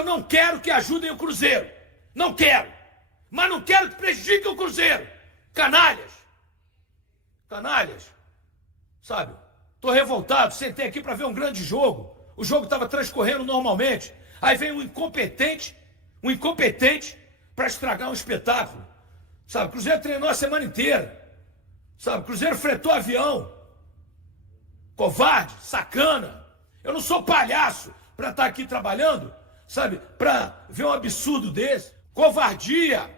Eu não quero que ajudem o Cruzeiro. Não quero. Mas não quero que prejudiquem o Cruzeiro. Canalhas. Canalhas. Sabe? Tô revoltado. Sentei aqui para ver um grande jogo. O jogo estava transcorrendo normalmente. Aí vem um incompetente para estragar um espetáculo. Sabe? O Cruzeiro treinou a semana inteira. Sabe? O Cruzeiro fretou avião. Covarde, sacana. Eu não sou palhaço para estar aqui trabalhando, sabe? Para ver um absurdo desse. Covardia,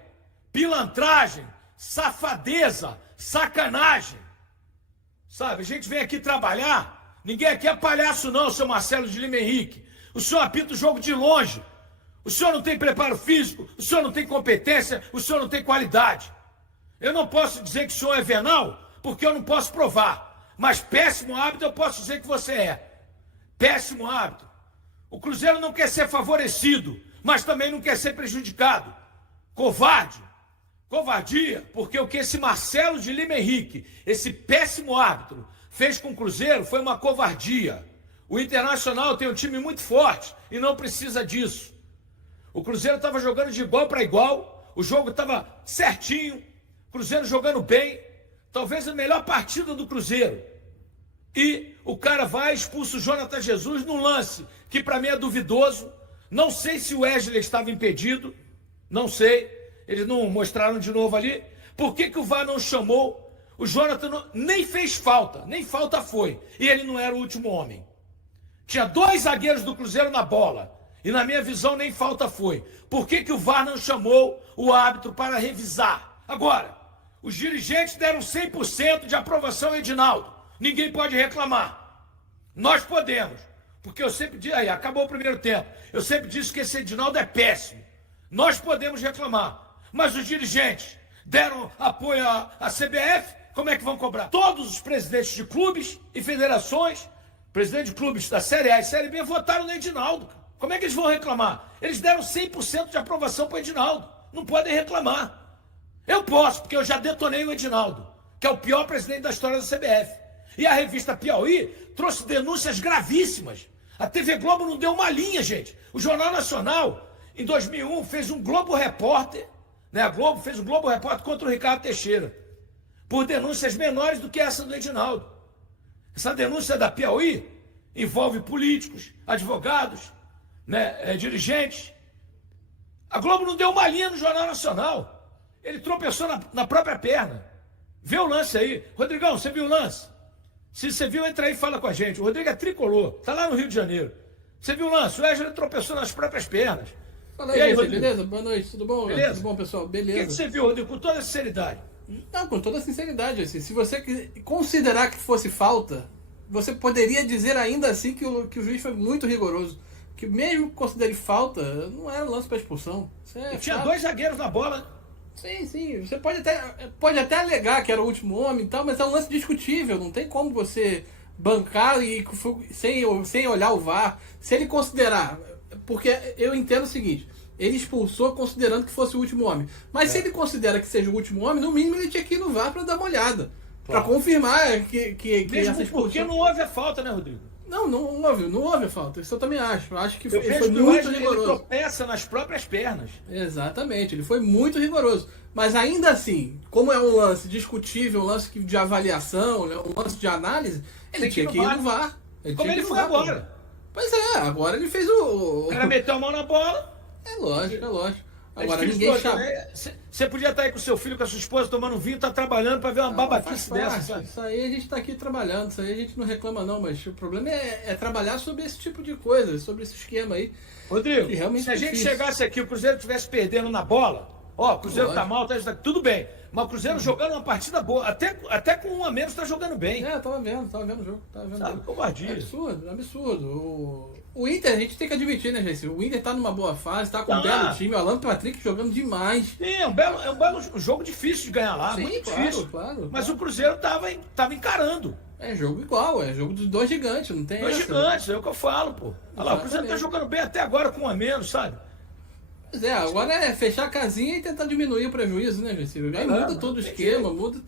pilantragem, safadeza, sacanagem. Sabe? A gente vem aqui trabalhar. Ninguém aqui é palhaço não, seu Marcelo de Lima Henrique. O senhor apita o jogo de longe. O senhor não tem preparo físico, o senhor não tem competência, o senhor não tem qualidade. Eu não posso dizer que o senhor é venal, porque eu não posso provar. Mas péssimo hábito eu posso dizer que você é. Péssimo hábito. O Cruzeiro não quer ser favorecido, mas também não quer ser prejudicado. Covarde. Covardia, porque o que esse Marcelo de Lima Henrique, esse péssimo árbitro, fez com o Cruzeiro foi uma covardia. O Internacional tem um time muito forte e não precisa disso. O Cruzeiro estava jogando de igual para igual, o jogo estava certinho, o Cruzeiro jogando bem, talvez a melhor partida do Cruzeiro. E o cara vai, expulsa o Jonathan Jesus num lance que para mim é duvidoso. Não sei se o Wesley estava impedido, não sei, eles não mostraram de novo ali. Por que o VAR não chamou? O Jonathan nem fez falta, nem falta foi, e ele não era o último homem. Tinha 2 zagueiros do Cruzeiro na bola. E na minha visão nem falta foi. Por que o VAR não chamou o árbitro para revisar? Agora, os dirigentes deram 100% de aprovação ao Edinaldo. Ninguém pode reclamar. Nós podemos. Porque eu sempre disse, aí acabou o primeiro tempo. Eu sempre disse que esse Edinaldo é péssimo. Nós podemos reclamar. Mas os dirigentes deram apoio à CBF, como é que vão cobrar? Todos os presidentes de clubes e federações, presidentes de clubes da Série A e Série B, votaram no Edinaldo. Como é que eles vão reclamar? Eles deram 100% de aprovação para o Edinaldo. Não podem reclamar. Eu posso, porque eu já detonei o Edinaldo, que é o pior presidente da história da CBF. E a revista Piauí trouxe denúncias gravíssimas. A TV Globo não deu uma linha, gente. O Jornal Nacional, em 2001, fez um Globo Repórter, né? A Globo fez um Globo Repórter contra o Ricardo Teixeira, por denúncias menores do que essa do Edinaldo. Essa denúncia da Piauí envolve políticos, advogados, né, dirigentes. A Globo não deu uma linha no Jornal Nacional. Ele tropeçou na própria perna. Vê o lance aí. Rodrigão, você viu o lance? Se você viu, entra aí e fala com a gente. O Rodrigo é tricolor, tá lá no Rio de Janeiro. Você viu o lance? O Wesley tropeçou nas próprias pernas. Fala aí, Rodrigo, beleza? Boa noite, tudo bom? Beleza? Tudo bom, pessoal? Beleza. O que você viu, Rodrigo, com toda a sinceridade? Não, com toda a sinceridade, assim, se você considerar que fosse falta, você poderia dizer ainda assim que o juiz foi muito rigoroso. Que mesmo que considere falta, não era lance para expulsão. Tinha 2 zagueiros na bola. Sim, sim. Você pode até alegar que era o último homem e tal, mas é um lance discutível. Não tem como você bancar sem olhar o VAR. Se ele considerar... Porque eu entendo o seguinte, ele expulsou considerando que fosse o último homem. Mas se ele considera que seja o último homem, no mínimo ele tinha que ir no VAR para dar uma olhada. Claro. Para confirmar que mesmo essa expulsão... porque não houve a falta, né, Rodrigo? Não houve a falta. Isso eu também acho. Acho que ele foi muito rigoroso. Ele tropeça nas próprias pernas. Exatamente, ele foi muito rigoroso. Mas ainda assim, como é um lance discutível, um lance de avaliação, um lance de análise, ele tinha que ir no VAR. Como ele foi agora. Pois é, agora ele fez o cara meteu a mão na bola. É lógico. Agora ninguém chama. Você podia estar aí com seu filho, com a sua esposa, tomando um vinho, tá trabalhando para ver uma babaquice dessa, sabe? Isso aí a gente tá aqui trabalhando, isso aí a gente não reclama não, mas o problema é trabalhar sobre esse tipo de coisa, sobre esse esquema aí. Rodrigo, se a gente chegasse aqui, o Cruzeiro estivesse perdendo na bola, ó, o Cruzeiro tá mal, tudo bem, mas o Cruzeiro jogando uma partida boa, até com 1 a menos tá jogando bem. Tava vendo o jogo. Sabe, covardia. Absurdo. O Inter, a gente tem que admitir, né, gente? O Inter tá numa boa fase, tá com um belo time, o Alan Patrick jogando demais. Sim, é um belo jogo difícil de ganhar lá, sim, muito claro, difícil. Claro. Mas o Cruzeiro tava encarando. É jogo igual, é jogo dos 2 gigantes, não tem 2 gigantes, é o que eu falo, pô. Olha lá, o Cruzeiro tá jogando bem até agora com 1 a menos, sabe? Pois é, agora é fechar a casinha e tentar diminuir o prejuízo, né, gente? Aí muda todo o esquema, muda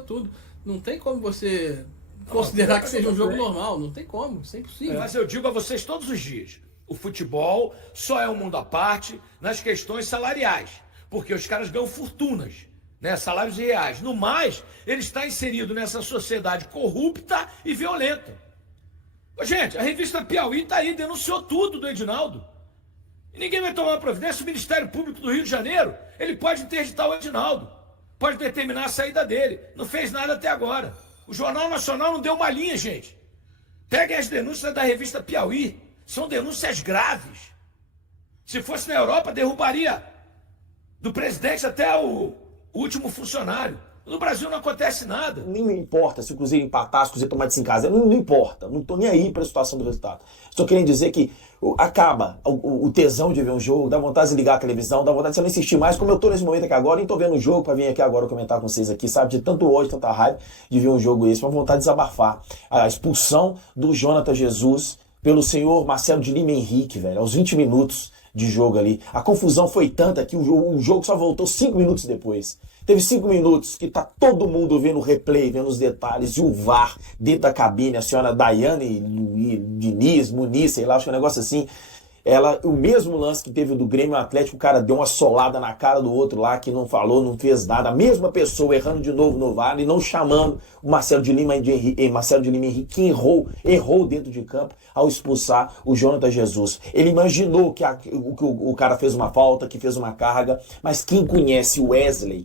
tudo. Não tem como você considerar que seja um jogo normal, não tem como, isso é impossível. Mas eu digo a vocês todos os dias, O futebol só é um mundo à parte nas questões salariais, porque os caras ganham fortunas, né? Salários reais. No mais, ele está inserido nessa sociedade corrupta e violenta. Gente, a revista Piauí está aí, denunciou tudo do Edinaldo. E ninguém vai tomar providência. O Ministério Público do Rio de Janeiro, ele pode interditar o Edinaldo, pode determinar a saída dele. Não fez nada até agora. O Jornal Nacional não deu uma linha, gente. Peguem as denúncias da revista Piauí. São denúncias graves. Se fosse na Europa, derrubaria do presidente até o último funcionário. No Brasil não acontece nada. Nem me importa se o Cruzeiro empatar, se o Cruzeiro tomar de 5 a 0, não importa. Não tô nem aí para a situação do resultado. Estou querendo dizer que acaba o tesão de ver um jogo, dá vontade de ligar a televisão, dá vontade de você não insistir mais, como eu tô nesse momento aqui agora, nem tô vendo o jogo para vir aqui agora comentar com vocês aqui, sabe? De tanto ódio, tanta raiva de ver um jogo esse, uma vontade de desabafar. A expulsão do Jonathan Jesus pelo senhor Marcelo de Lima Henrique, velho, aos 20 minutos de jogo ali. A confusão foi tanta que o jogo só voltou 5 minutos depois. Teve 5 minutos que tá todo mundo vendo o replay, vendo os detalhes, e o VAR dentro da cabine, a senhora Daiane Diniz, Muniz, sei lá, acho que é um negócio assim. O mesmo lance que teve do Grêmio Atlético, o cara deu uma solada na cara do outro lá, que não falou, não fez nada. A mesma pessoa errando de novo no VAR e não chamando o Marcelo de Lima Henrique, que errou dentro de campo ao expulsar o Jonathan Jesus. Ele imaginou que o cara fez uma falta, que fez uma carga, mas quem conhece o Wesley,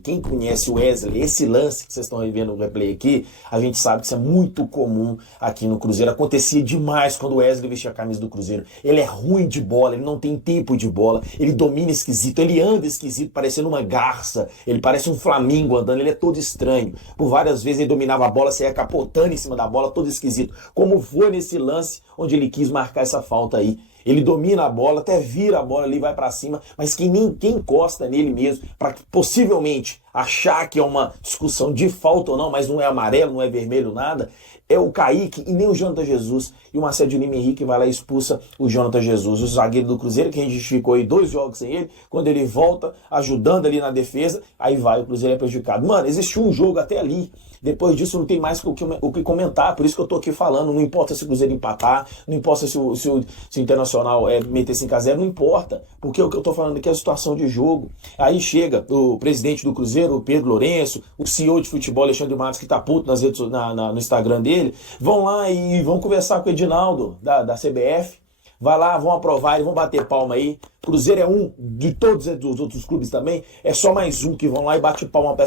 esse lance que vocês estão vendo no replay aqui, a gente sabe que isso é muito comum aqui no Cruzeiro. Acontecia demais quando o Wesley vestia a camisa do Cruzeiro. Ele é ruim de bola, ele não tem tempo de bola, ele domina esquisito, ele anda esquisito, parecendo uma garça, ele parece um flamingo andando, ele é todo estranho. Por várias vezes ele dominava a bola, saía capotando em cima da bola, todo esquisito. Como foi nesse lance onde ele quis marcar essa falta aí. Ele domina a bola, até vira a bola ali, vai pra cima, mas quem encosta nele mesmo, para possivelmente achar que é uma discussão de falta ou não, mas não é amarelo, não é vermelho, nada, é o Kaique e nem o Jonathan Jesus. E o Marcelo de Lima Henrique vai lá e expulsa o Jonathan Jesus, o zagueiro do Cruzeiro, que a gente ficou aí 2 jogos sem ele. Quando ele volta, ajudando ali na defesa, aí vai, o Cruzeiro é prejudicado. Mano, existiu um jogo até ali. Depois disso não tem mais o que comentar, por isso que eu tô aqui falando. Não importa se o Cruzeiro empatar, não importa se o Internacional meter 5 a 0, não importa. Porque o que eu tô falando aqui é a situação de jogo. Aí chega o presidente do Cruzeiro, o Pedro Lourenço, o CEO de futebol, Alexandre Matos, que tá puto no Instagram dele, vão lá e vão conversar com o Edinaldo, da CBF. Vai lá, vão aprovar, eles vão bater palma aí. Cruzeiro é um, de todos os outros clubes também, é só mais um que vão lá e bate palma pra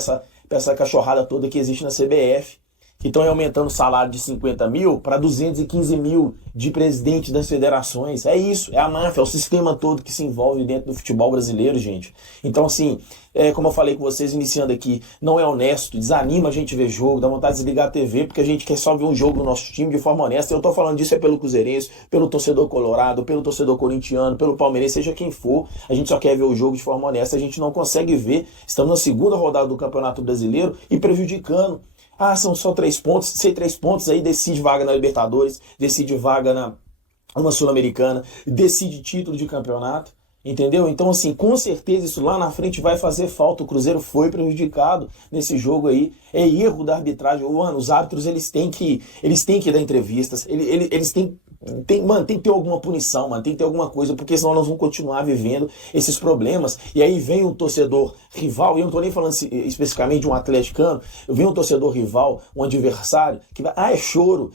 essa cachorrada toda que existe na CBF, que estão aumentando o salário de 50 mil para 215 mil de presidente das federações. É isso, é a máfia, é o sistema todo que se envolve dentro do futebol brasileiro, gente. Então, assim, como eu falei com vocês, iniciando aqui, não é honesto, desanima a gente ver jogo, dá vontade de desligar a TV, porque a gente quer só ver um jogo do nosso time de forma honesta. Eu tô falando disso pelo cruzeirense, pelo torcedor colorado, pelo torcedor corintiano, pelo palmeirense, seja quem for. A gente só quer ver o jogo de forma honesta, a gente não consegue ver. Estamos na segunda rodada do Campeonato Brasileiro e prejudicando. Ah, são só 3 pontos, sei 3 pontos aí, decide vaga na Libertadores, decide vaga numa Sul-Americana, decide título de campeonato, entendeu? Então, assim, com certeza isso lá na frente vai fazer falta. O Cruzeiro foi prejudicado nesse jogo aí, é erro da arbitragem. Mano, os árbitros, eles têm que dar entrevistas, eles têm que ter alguma punição, mano, tem que ter alguma coisa, porque senão nós vamos continuar vivendo esses problemas. E aí vem um torcedor rival, e eu não tô nem falando especificamente de um atleticano, vem um torcedor rival, um adversário, que vai, é choro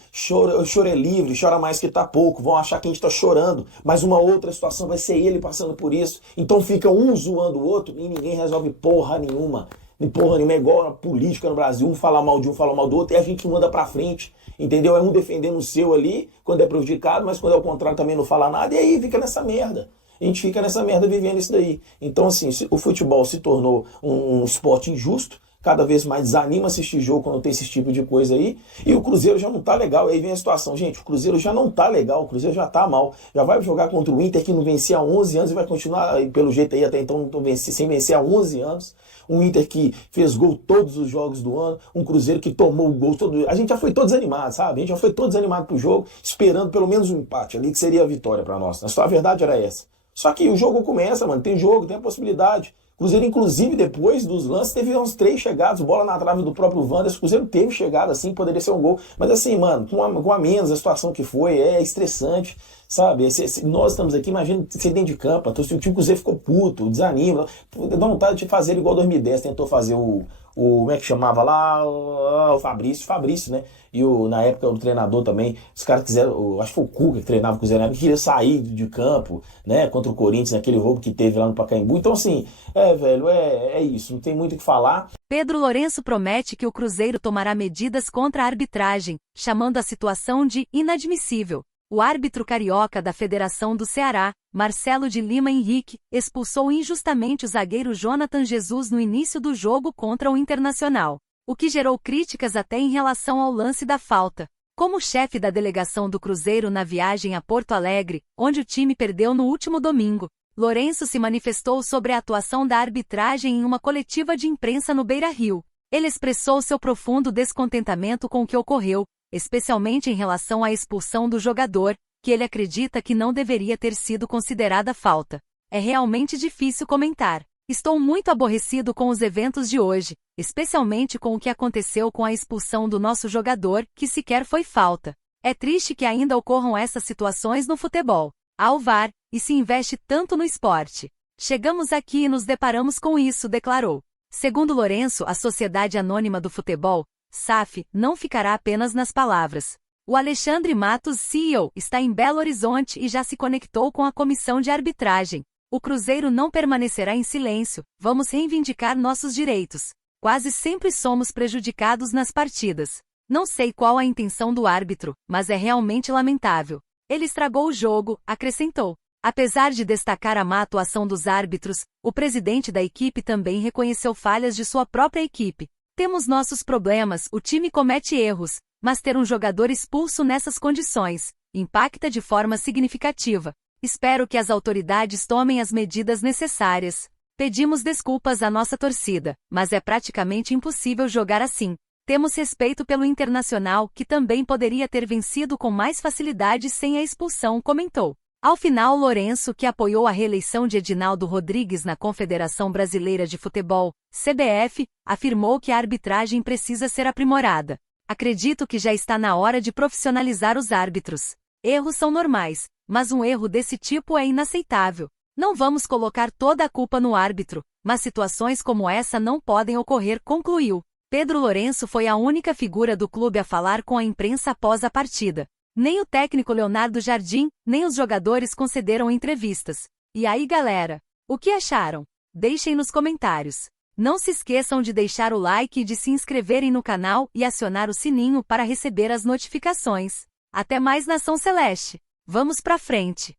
é livre, chora mais que tá pouco, vão achar que a gente tá chorando, mas uma outra situação vai ser ele passando por isso. Então fica um zoando o outro e ninguém resolve porra nenhuma. É igual a política no Brasil, um fala mal de um, fala mal do outro, e a gente manda pra frente, entendeu? É um defendendo o seu ali, quando é prejudicado, mas quando é o contrário também não fala nada, e aí fica nessa merda. A gente fica nessa merda vivendo isso daí. Então, assim, o futebol se tornou um esporte injusto, cada vez mais desanima assistir jogo quando tem esse tipo de coisa aí, e o Cruzeiro já não tá legal. Aí vem a situação, gente, o Cruzeiro já não tá legal, o Cruzeiro já tá mal, já vai jogar contra o Inter, que não vencia há 11 anos, e vai continuar, pelo jeito aí, até então, sem vencer há 11 anos, um Inter que fez gol todos os jogos do ano, um Cruzeiro que tomou o gol todo. A gente já foi todo desanimado, sabe? A gente já foi todo desanimado pro jogo, esperando pelo menos um empate ali, que seria a vitória pra nós. A verdade era essa. Só que o jogo começa, mano, tem jogo, tem a possibilidade. O Cruzeiro, inclusive, depois dos lances, teve uns 3 chegadas, bola na trave do próprio Wanderson. O Cruzeiro teve chegada, assim, poderia ser um gol. Mas assim, mano, com a menos, a situação que foi, é estressante, sabe? Nós estamos aqui, imagina ser dentro de campo. Então, se o time Cruzeiro ficou puto, desanima, dá vontade de fazer igual 2010, tentou fazer como é que chamava lá? O Fabrício, né? E na época o treinador também, os caras quiseram, acho que foi o Cuca que treinava o Cruzeiro, que queria sair de campo, né? Contra o Corinthians, naquele roubo que teve lá no Pacaembu. Então, assim, velho, é isso, não tem muito o que falar. Pedro Lourenço promete que o Cruzeiro tomará medidas contra a arbitragem, chamando a situação de inadmissível. O árbitro carioca da Federação do Ceará, Marcelo de Lima Henrique, expulsou injustamente o zagueiro Jonathan Jesus no início do jogo contra o Internacional, o que gerou críticas até em relação ao lance da falta. Como chefe da delegação do Cruzeiro na viagem a Porto Alegre, onde o time perdeu no último domingo, Lourenço se manifestou sobre a atuação da arbitragem em uma coletiva de imprensa no Beira-Rio. Ele expressou seu profundo descontentamento com o que ocorreu, especialmente em relação à expulsão do jogador, que ele acredita que não deveria ter sido considerada falta. É realmente difícil comentar. Estou muito aborrecido com os eventos de hoje, especialmente com o que aconteceu com a expulsão do nosso jogador, que sequer foi falta. É triste que ainda ocorram essas situações no futebol. Há o VAR, e se investe tanto no esporte. Chegamos aqui e nos deparamos com isso, declarou. Segundo Lourenço, a Sociedade Anônima do Futebol, SAF, não ficará apenas nas palavras. O Alexandre Matos, CEO, está em Belo Horizonte e já se conectou com a comissão de arbitragem. O Cruzeiro não permanecerá em silêncio, vamos reivindicar nossos direitos. Quase sempre somos prejudicados nas partidas. Não sei qual a intenção do árbitro, mas é realmente lamentável. Ele estragou o jogo, acrescentou. Apesar de destacar a má atuação dos árbitros, o presidente da equipe também reconheceu falhas de sua própria equipe. Temos nossos problemas, o time comete erros, mas ter um jogador expulso nessas condições impacta de forma significativa. Espero que as autoridades tomem as medidas necessárias. Pedimos desculpas à nossa torcida, mas é praticamente impossível jogar assim. Temos respeito pelo Internacional, que também poderia ter vencido com mais facilidade sem a expulsão, comentou. Ao final, Lourenço, que apoiou a reeleição de Edinaldo Rodrigues na Confederação Brasileira de Futebol, CBF, afirmou que a arbitragem precisa ser aprimorada. Acredito que já está na hora de profissionalizar os árbitros. Erros são normais, mas um erro desse tipo é inaceitável. Não vamos colocar toda a culpa no árbitro, mas situações como essa não podem ocorrer, concluiu. Pedro Lourenço foi a única figura do clube a falar com a imprensa após a partida. Nem o técnico Leonardo Jardim, nem os jogadores concederam entrevistas. E aí, galera? O que acharam? Deixem nos comentários. Não se esqueçam de deixar o like e de se inscreverem no canal e acionar o sininho para receber as notificações. Até mais, Nação Celeste! Vamos pra frente!